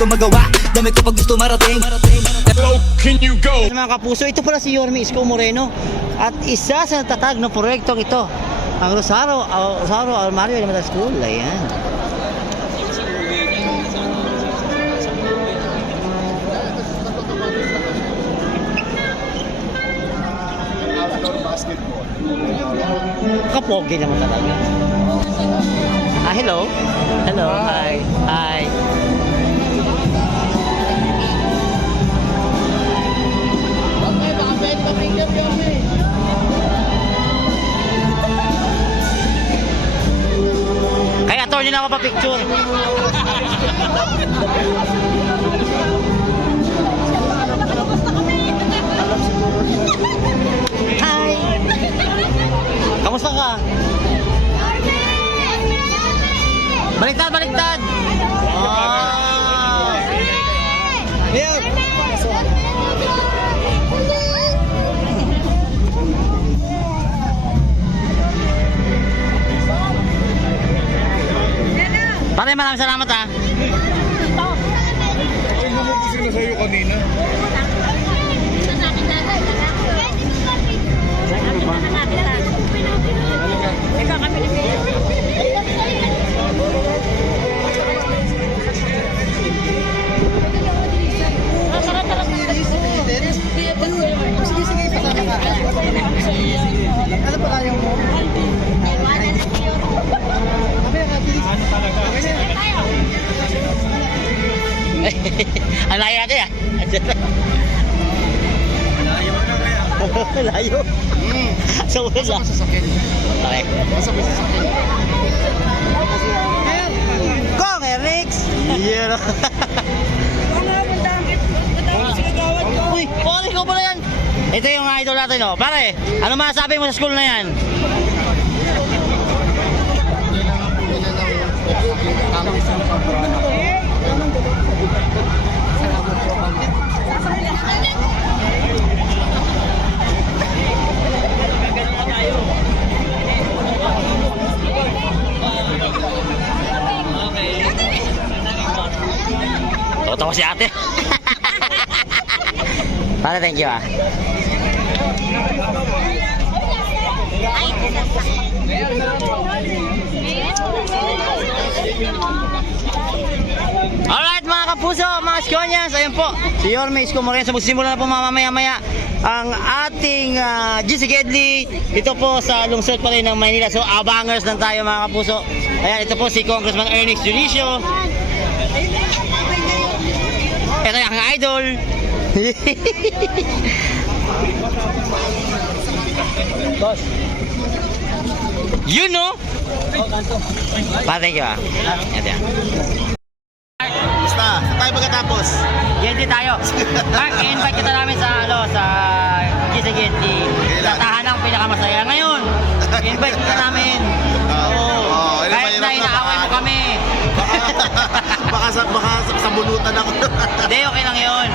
gusto magawa, dami ko pag gusto marating. Hello, can you go? Mga kapuso, ito pala si Yorme Isko Moreno at isa sa natatag ng proyektong ito, ang Rosario Almario Elementary School. Ayan. Kapogi naman talaga. Hello. Hello. Hi. Hi. Kaya attorney na ako pa-picture. Hi! Kamusta ka? Baliktad, baliktad! Ah! Yan! Pare, maraming salamat ha. Ay, bumubusin na sa'yo kanina. Ano pala yung mo? Ano talaga? Ang layo natin ah. Layo. Sa ulo sa sasakyan. Okay. Masa ba sasakyan? Kong, Rex! Yeah. Uy, pare ko pala yan. Ito yung idol natin, no? Pare, ano masasabi mo sa school na yan? Tawa si ate. Pare, thank you ah. Alright mga kapuso, mga Skonyans, ayun po si Yorme Isko Moreno. So magsisimula na po mamaya-maya ang ating GC Gedli dito po sa lungsod pa rin ng Maynila. So abangers lang tayo mga kapuso. Ayan, ito po si Congressman Ernix Junicio. Ito yung aking idol. Boss. You know? Thank you ah. Ito yan. Basta, tayo pagkatapos. Genti tayo. Mark, i-invite kita namin sa GC Genti. Sa tahanang pinakamasaya. Ngayon, i-invite kita namin. Oo. Kahit na inaaway mo kami. Baka sa bunutan ako. Hindi, okay lang yun.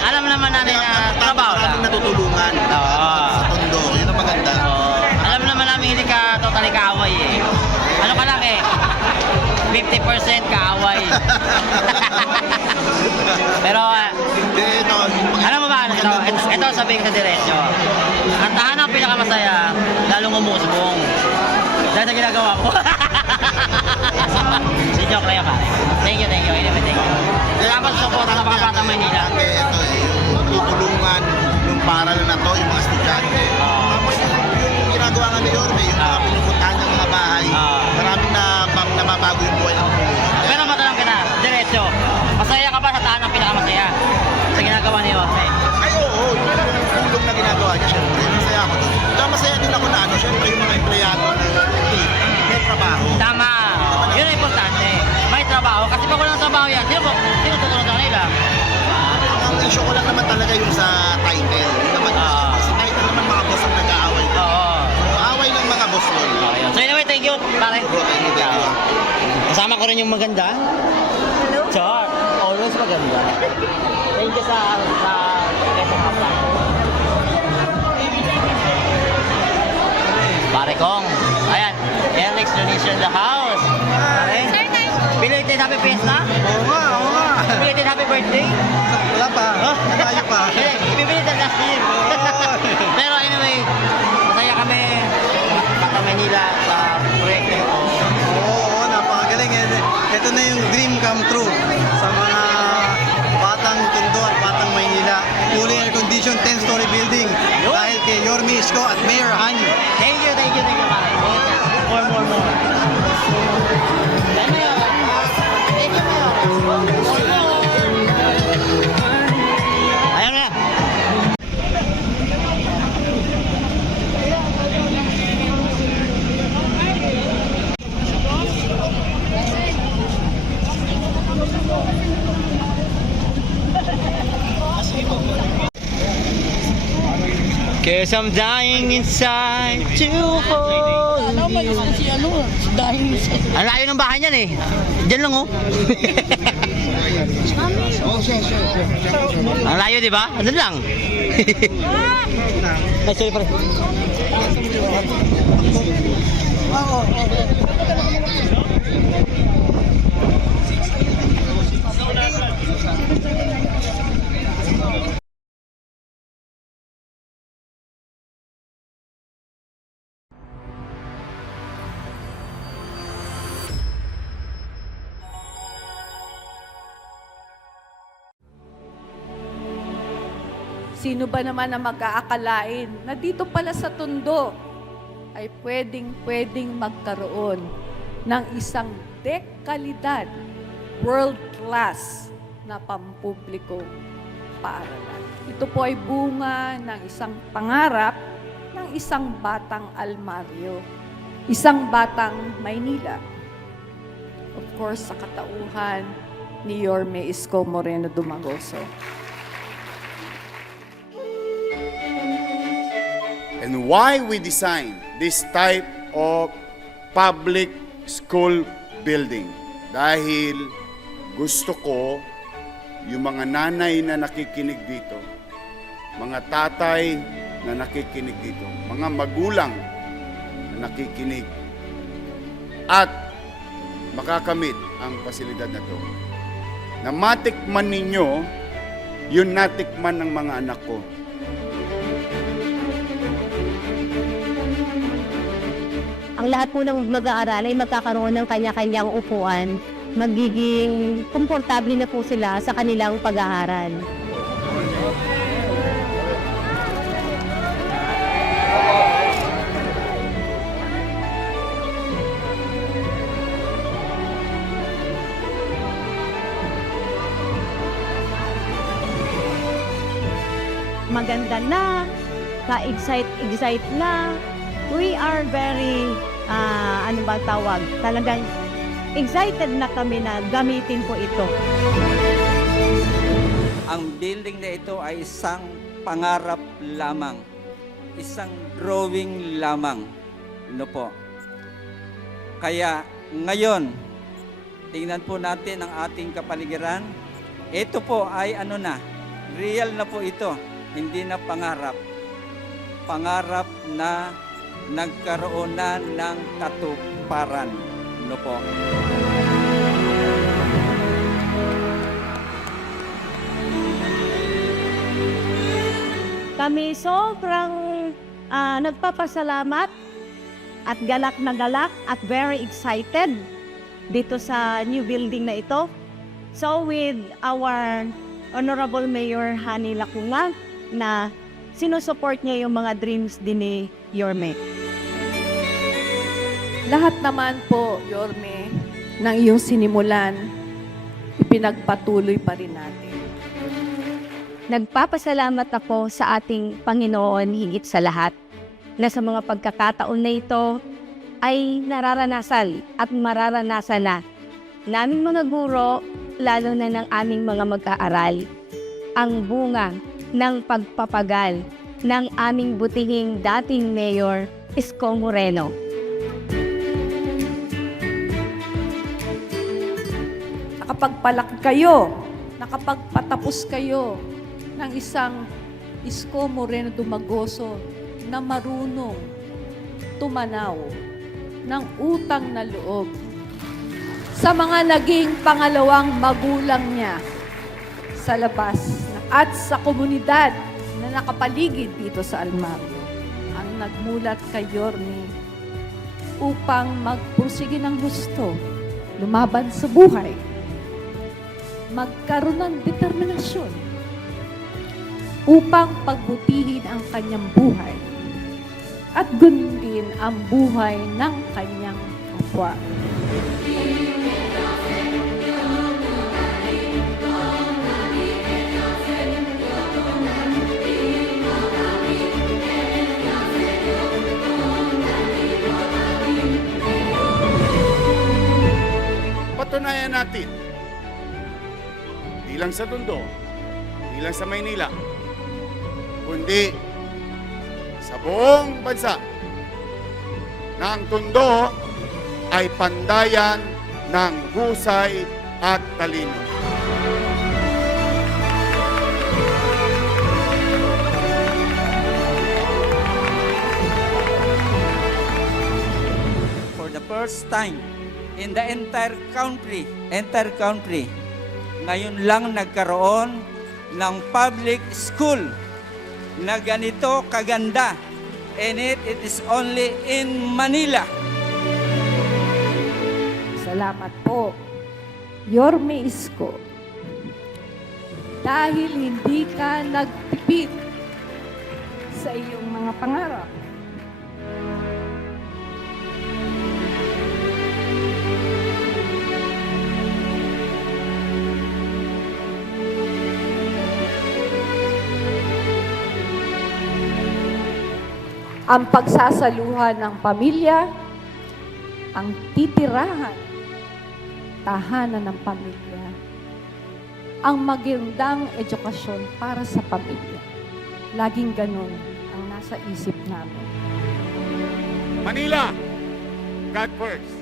Alam naman natin na trabaho lang. Maraming natutulungan. Sa tondo, yun ang maganda. Alam naman namin hindi ka totally kaaway eh. Ano ka lang eh, 50% kaaway. Pero, alam mo ba, ito sabihin sa diretsyo. Ang tahanang pinakamasaya, lalong umusbong. Dahil sa ginagawa ko. Si joke lang yun pare. Thank you. Anyway, thank you. Salamat sa support sa mga batang Maynila. Ito yung tutulungan yung paralan na to, yung mga estudyante. Tapos yung ginagawa nga ni Yorme, yung mga pinupuntahan ng mga bahay, maraming nababago yung buhay ng pamilya. Pero matanong kita, diretso, masaya ka ba sa tahanang pinakamasaya sa ginagawa ni Yorme? Ay oo, yung tulong na ginagawa niya, syempre, masaya ako doon. Kaya masaya din ako na syempre yung mga empleyado may trabaho. Tama, yun ang importante. May trabaho, kasi pag walang trabaho yan, sino tutulong sa kanila? Ang issue ko lang naman talaga yung sa title. Yung naman, sa title naman mga boss ang nag-aaway. Oo. Away ng mga boss yun. So anyway, thank you, pare. Thank you. Kasama ko rin yung maganda. Hello? Char, always maganda. Thank you sa mga plan. Pare Kong. Ayan, Alex Donation in the house. Pare? Belated happy face na? Oo nga. birthday? Wala pa. Malayo pa. Ibibili na last year. Pero anyway, masaya kami sa Manila sa proyekto ito. Oo, napakagaling. Ito na yung dream come true sa mga batang Tondo at batang Maynila. Fully air-conditioned 10-story building dahil kay Yorme Isko at Mayor Hani. Thank you, pare. More. Thank you, Mayor. Ayan na. Cause I'm dying inside to hold you. Ang layo ng bahay niyan eh. Diyan lang oh. Ang layo di ba? Andun lang. Ay, sorry pare. Sino ba naman ang mag-aakalain na dito pala sa Tondo ay pwedeng magkaroon ng isang dekalidad, world-class na pampublikong paaralan. Ito po ay bunga ng isang pangarap ng isang batang almaryo, isang batang Maynila. Of course, sa katauhan ni Yorme Isko Moreno Dumagoso. And why we design this type of public school building? Dahil gusto ko yung mga nanay na nakikinig dito, mga tatay na nakikinig dito, mga magulang na nakikinig, at makakamit ang pasilidad na to. Na matikman ninyo, yun natikman ng mga anak ko. Ang lahat po ng mag-aaral ay magkakaroon ng kanya-kanyang upuan. Magiging komportable na po sila sa kanilang pag-aaral. Maganda na, ka-excite na. We are very, ano ba tawag, talagang excited na kami na gamitin po ito. Ang building na ito ay isang pangarap lamang, isang drawing lamang. Ano po? Kaya ngayon, tingnan po natin ang ating kapaligiran. Ito po ay ano na, real na po ito, hindi na pangarap. Pangarap na nagkaroon na ng katuparan. Ano po? Kami sobrang nagpapasalamat at galak na galak at very excited dito sa new building na ito. So with our Honorable Mayor Hani Lacunga na sinusupport niya yung mga dreams din ni Yorme. Lahat naman po, Yorme, ng iyong sinimulan, ipinagpatuloy pa rin natin. Nagpapasalamat ako sa ating Panginoon higit sa lahat na sa mga pagkakataon na ito ay nararanasan at mararanasan na naming mga guro, lalo na ng aming mga mag-aaral, ang bunga ng pagpapagal ng aming butihing dating Mayor Isko Moreno. Nakapagpalaki kayo, nakapagpatapos kayo ng isang Isko Moreno Dumagoso na marunong tumanaw ng utang na loob sa mga naging pangalawang magulang niya, sa labas at sa komunidad na nakapaligid dito sa Almario ang nagmulat kay Yorme upang magpursige ng gusto, lumaban sa buhay, magkaroon ng determinasyon upang pagbutihin ang kanyang buhay at gundin ang buhay ng kanyang kapwa. Patunayan natin, di lang sa Tondo, di lang sa Maynila, kundi sa buong bansa na ang Tondo ay pandayan ng husay at talino. For the first time in the entire country, ngayon lang nagkaroon ng public school na ganito kaganda. And it is only in Manila. Salamat po, Yorme Isko, dahil hindi ka nagtipid sa iyong mga pangarap. Ang pagsasaluhan ng pamilya, ang titirahan, tahanan ng pamilya, ang magandang edukasyon para sa pamilya. Laging ganun ang nasa isip namin. Manila, God first.